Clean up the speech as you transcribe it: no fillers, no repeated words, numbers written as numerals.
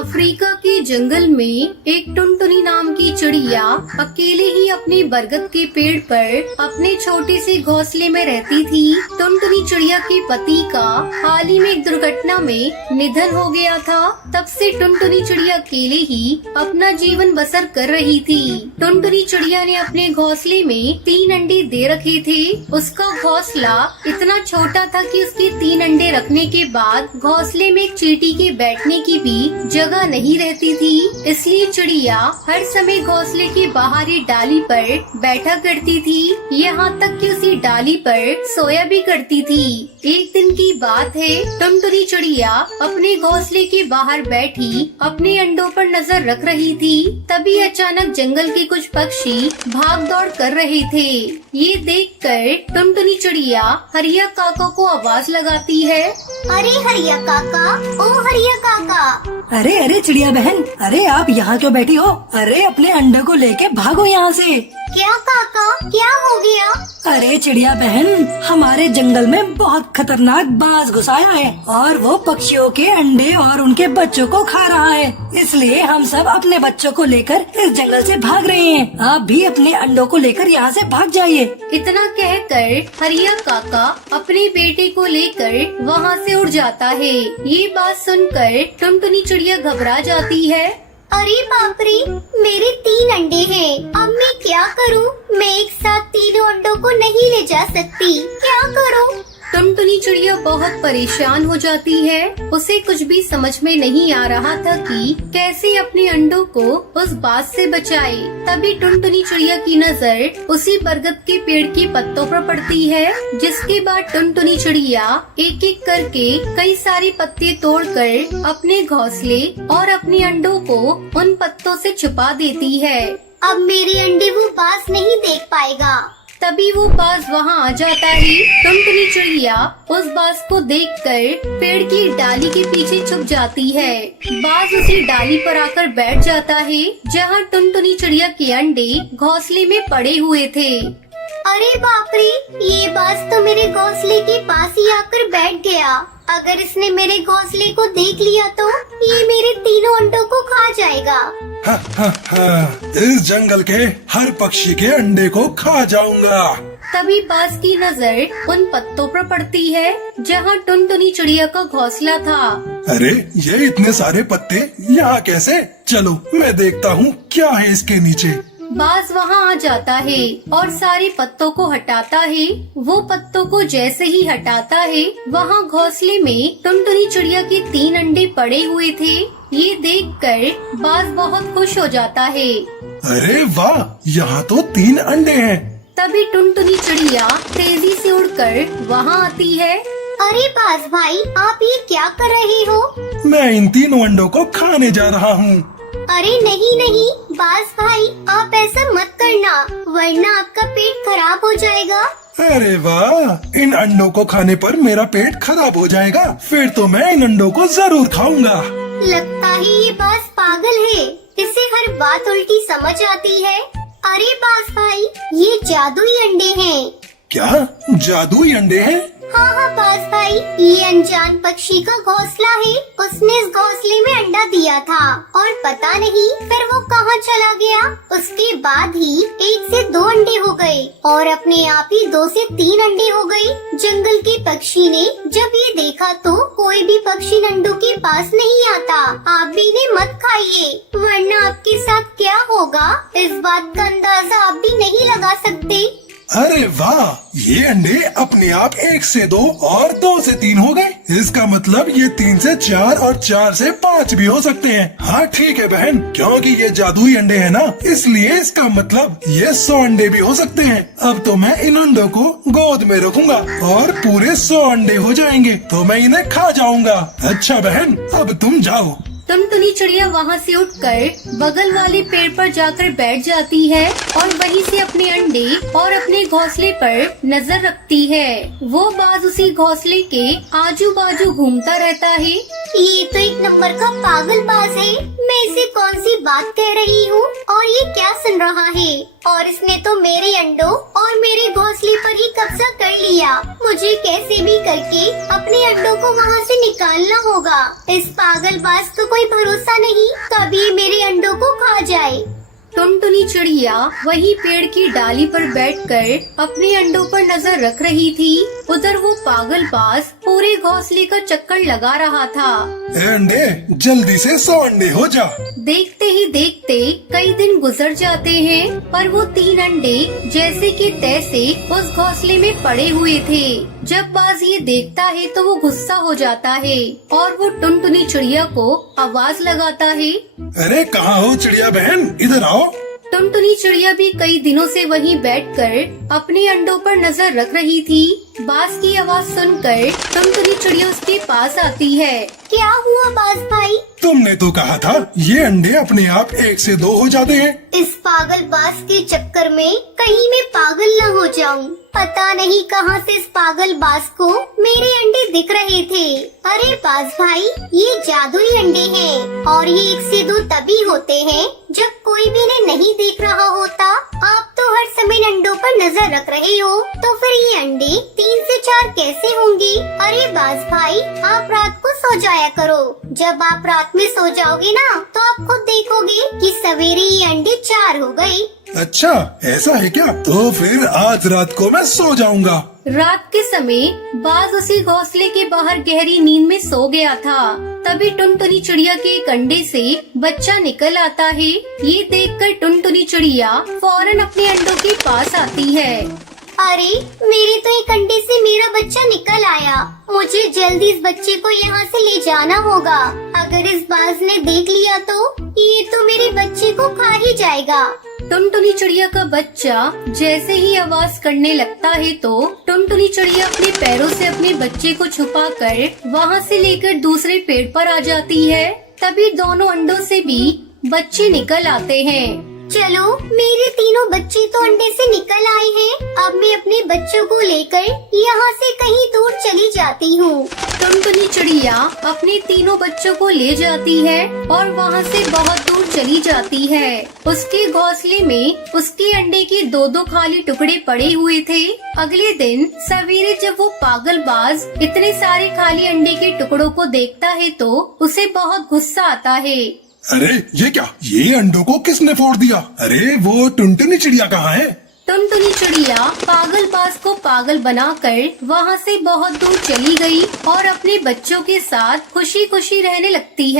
Africa के जंगल में एक टुनटुनी नाम की चिड़िया अकेले ही अपने बरगद के पेड़ पर अपने छोटे से घोंसले में रहती थी। टुनटुनी चिड़िया के पति का हाल ही में एक दुर्घटना में निधन हो गया था। तब से टुनटुनी चिड़िया अकेले ही अपना जीवन बसर कर रही थी। टुनटुनी चिड़िया ने अपने घोंसले में 3 अंडे दे रखे थे। उसका घोंसला इतना छोटा था कि उसके 3 अंडे रखने के बाद घोंसले में एक चींटी के बैठने की भी जगह नहीं रहती थी। इसलिए चिड़िया हर समय घोंसले के बाहरी डाली पर बैठा करती थी। यहाँ तक कि उसी डाली पर सोया भी करती थी। एक दिन की बात है, टुनटुनी चिड़िया अपने घोंसले के बाहर बैठी अपने अंडों पर नजर रख रही थी। तभी अचानक जंगल के कुछ पक्षी भाग दौड़ कर रहे थे। ये देखकर टुनटुनी चिड़िया हरिया काका को आवाज लगाती है। अरे हरिया काका, ओ हरिया काका। अरे अरे चिड़िया बहन, अरे आप यहाँ क्यों बैठी हो? अरे अपने अंडे को लेके भागो यहाँ से। क्या काका, क्या हो गया? अरे चिड़िया बहन, हमारे जंगल में बहुत खतरनाक बाज घुस आया है और वो पक्षियों के अंडे और उनके बच्चों को खा रहा है। इसलिए हम सब अपने बच्चों को लेकर इस जंगल से भाग रहे हैं। आप भी अपने अंडों को लेकर यहाँ से भाग जाइए। इतना कहकर हरिया काका अपने बेटे को लेकर वहाँ से उड़ जाता है। ये बात सुनकर टुनटुनी चिड़िया घबरा जाती है। अरे बाप रे, मेरे 3 अंडे हैं। अब मैं क्या करूं? मैं एक साथ तीनों अंडों को नहीं ले जा सकती। क्या करूं? टुनटुनी चिड़िया बहुत परेशान हो जाती है। उसे कुछ भी समझ में नहीं आ रहा था कि कैसे अपने अंडों को उस बात से बचाए। तभी टुनटुनी चिड़िया की नजर उसी बरगद के पेड़ के पत्तों पर पड़ती है। जिसके बाद टुनटुनी चिड़िया एक एक करके कई सारे पत्ते तोड़कर अपने घोंसले और अपने अंडों को उन पत्तों से छुपा देती है। अब मेरे अंडे वो बाज नहीं देख पाएगा। तभी वो बाज वहाँ आ जाता है। टुनटुनी चिड़िया उस बाज को देखकर पेड़ की डाली के पीछे छुप जाती है। बाज उसी डाली पर आकर बैठ जाता है जहाँ टुनटुनी चिड़िया के अंडे घोंसले में पड़े हुए थे। अरे बाप रे, ये बाज तो मेरे घोंसले के पास ही आकर बैठ गया। अगर इसने मेरे घोंसले को देख लिया तो ये मेरे तीनों अंडों को खा जाएगा। हा, हा, हा, इस जंगल के हर पक्षी के अंडे को खा जाऊंगा। तभी बाज की नजर उन पत्तों पर पड़ती है जहाँ टुनटुनी चिड़िया का घोंसला था। अरे ये इतने सारे पत्ते यहाँ कैसे? चलो मैं देखता हूँ क्या है इसके नीचे। बाज वहाँ आ जाता है और सारे पत्तों को हटाता है। वो पत्तों को जैसे ही हटाता है, वहाँ घोंसले में टुनटुनी चिड़िया के 3 अंडे पड़े हुए थे। ये देखकर बाज बहुत खुश हो जाता है। अरे वाह, यहाँ तो 3 अंडे हैं। तभी टुनटुनी चिड़िया तेजी से उड़कर वहाँ आती है। अरे बाज भाई, आप ये क्या कर रहे हो? मैं इन तीनों अंडों को खाने जा रहा हूँ। अरे नहीं नहीं बाज भाई, आप ऐसा मत करना, वरना आपका पेट खराब हो जाएगा। अरे वाह, इन अंडों को खाने पर मेरा पेट खराब हो जाएगा। फिर तो मैं इन अंडों को जरूर खाऊंगा। लगता है ये बाज पागल है, इसे हर बात उल्टी समझ आती है। अरे बाज भाई, ये जादुई अंडे हैं। क्या जादुई अंडे हैं? हाँ बाज भाई, ये अनजान पक्षी का घोंसला है। उसने इस घोंसले में अंडा दिया था और पता नहीं फिर वो कहाँ चला गया। उसके बाद ही 1 से 2 अंडे हो गए और अपने आप ही 2 से 3 अंडे हो गए। जंगल के पक्षी ने जब ये देखा तो कोई भी पक्षी अंडों के पास नहीं आता। आप भी इन्हें मत खाइए, वरना आपके साथ क्या होगा इस बात का अंदाजा आप भी नहीं लगा सकते। अरे वाह, ये अंडे अपने आप 1 से 2 और 2 से 3 हो गए। इसका मतलब ये 3 से 4 और 4 से 5 भी हो सकते हैं। हाँ ठीक है बहन, क्योंकि ये जादुई अंडे हैं ना, इसलिए इसका मतलब ये 100 अंडे भी हो सकते हैं। अब तो मैं इन अंडों को गोद में रखूंगा और पूरे 100 अंडे हो जाएंगे तो मैं इन्हें खा जाऊंगा। अच्छा बहन, अब तुम जाओ। टुनटुनी चिड़िया वहाँ से उठकर बगल वाले पेड़ पर जाकर बैठ जाती है और वहीं से अपने अंडे और अपने घोंसले पर नजर रखती है। वो बाज उसी घोंसले के आजू बाजू घूमता रहता है। ये तो एक नंबर का पागल बाज है। मैं इसे कौन सी बात कह रही हूँ और ये क्या सुन रहा है? और इसने तो मेरे अंडों और मेरे घोंसले पर ही कब्जा कर लिया। मुझे कैसे भी करके अपने अंडों को वहाँ से निकालना होगा। इस पागलबाज को कोई भरोसा नहीं, कभी मेरे अंडों को खा जाए। टुनटुनी चिड़िया वही पेड़ की डाली पर बैठकर अपने अंडों पर नजर रख रही थी। उधर वो पागलबाज पूरे घोंसले का चक्कर लगा रहा था। ए अंडे, जल्दी से 100 अंडे हो जा। देखते ही देखते कई दिन गुजर जाते हैं, पर वो 3 अंडे जैसे कि तैसे उस घोंसले में पड़े हुए थे। जब बाज ये देखता है तो वो गुस्सा हो जाता है और वो टुनटुनी चिड़िया को आवाज लगाता है। अरे कहाँ हो चिड़िया बहन, इधर आओ। टुनटुनी चिड़िया भी कई दिनों से वहीं बैठकर अपने अंडों पर नजर रख रही थी। बाज की आवाज सुनकर टुनटुनी चिड़िया उसके पास आती है। क्या हुआ बाज भाई? तुमने तो कहा था ये अंडे अपने आप 1 से 2 हो जाते हैं। इस पागलबाज के चक्कर में कहीं मैं पागल न हो जाऊं। पता नहीं कहां से इस पागलबाज को मेरे अंडे दिख रहे थे। अरे बाज भाई, ये जादुई अंडे हैं और ये 1 से 2 तभी होते हैं जब कोई भी इन्हें नहीं देख रहा होता। आप तो हर समय अंडों पर नजर रख रहे हो, तो फिर ये अंडे 3 से 4 कैसे होंगे? अरे बाज भाई, आप रात को सो जाया करो। जब आप रात में सो जाओगे ना, तो आप खुद देखोगे कि सवेरे ये अंडे 4 हो गए। अच्छा ऐसा है क्या? तो फिर आज रात को मैं सो जाऊंगा। रात के समय बाज उसी घोंसले के बाहर गहरी नींद में सो गया था। तभी टुनटुनी चिड़िया के एक अंडे से बच्चा निकल आता है। ये देखकर टुनटुनी चिड़िया फौरन अपने अंडों के पास आती है। अरे, मेरे तो एक अंडे से मेरा बच्चा निकल आया। मुझे जल्दी इस बच्चे को यहाँ से ले जाना होगा। अगर इस बाज ने देख लिया तो ये तो मेरे बच्चे को खा ही जाएगा। टुनटुनी चिड़िया का बच्चा जैसे ही आवाज करने लगता है तो टुनटुनी चिड़िया अपने पैरों से अपने बच्चे को छुपाकर वहाँ से लेकर दूसरे पेड़ पर आ जाती है। तभी दोनों अंडों से भी बच्चे निकल आते हैं। चलो, मेरे तीनों बच्चे तो अंडे से निकल आए हैं। अब मैं अपने बच्चों को लेकर यहाँ से कहीं दूर चली जाती हूँ। टुनटुनी चिड़िया अपने तीनों बच्चों को ले जाती है और वहाँ से बहुत दूर चली जाती है। उसके घोंसले में उसके अंडे के 2-2 खाली टुकड़े पड़े हुए थे। अगले दिन सवेरे जब वो पागलबाज इतने सारे खाली अंडे के टुकड़ों को देखता है तो उसे बहुत गुस्सा आता है। अरे ये क्या, ये अंडों को किसने फोड़ दिया? अरे वो टुनटुनी चिड़िया कहाँ है? टुनटुनी चिड़िया पागलबाज को पागल बनाकर वहाँ से बहुत दूर चली गई और अपने बच्चों के साथ खुशी खुशी रहने लगती है।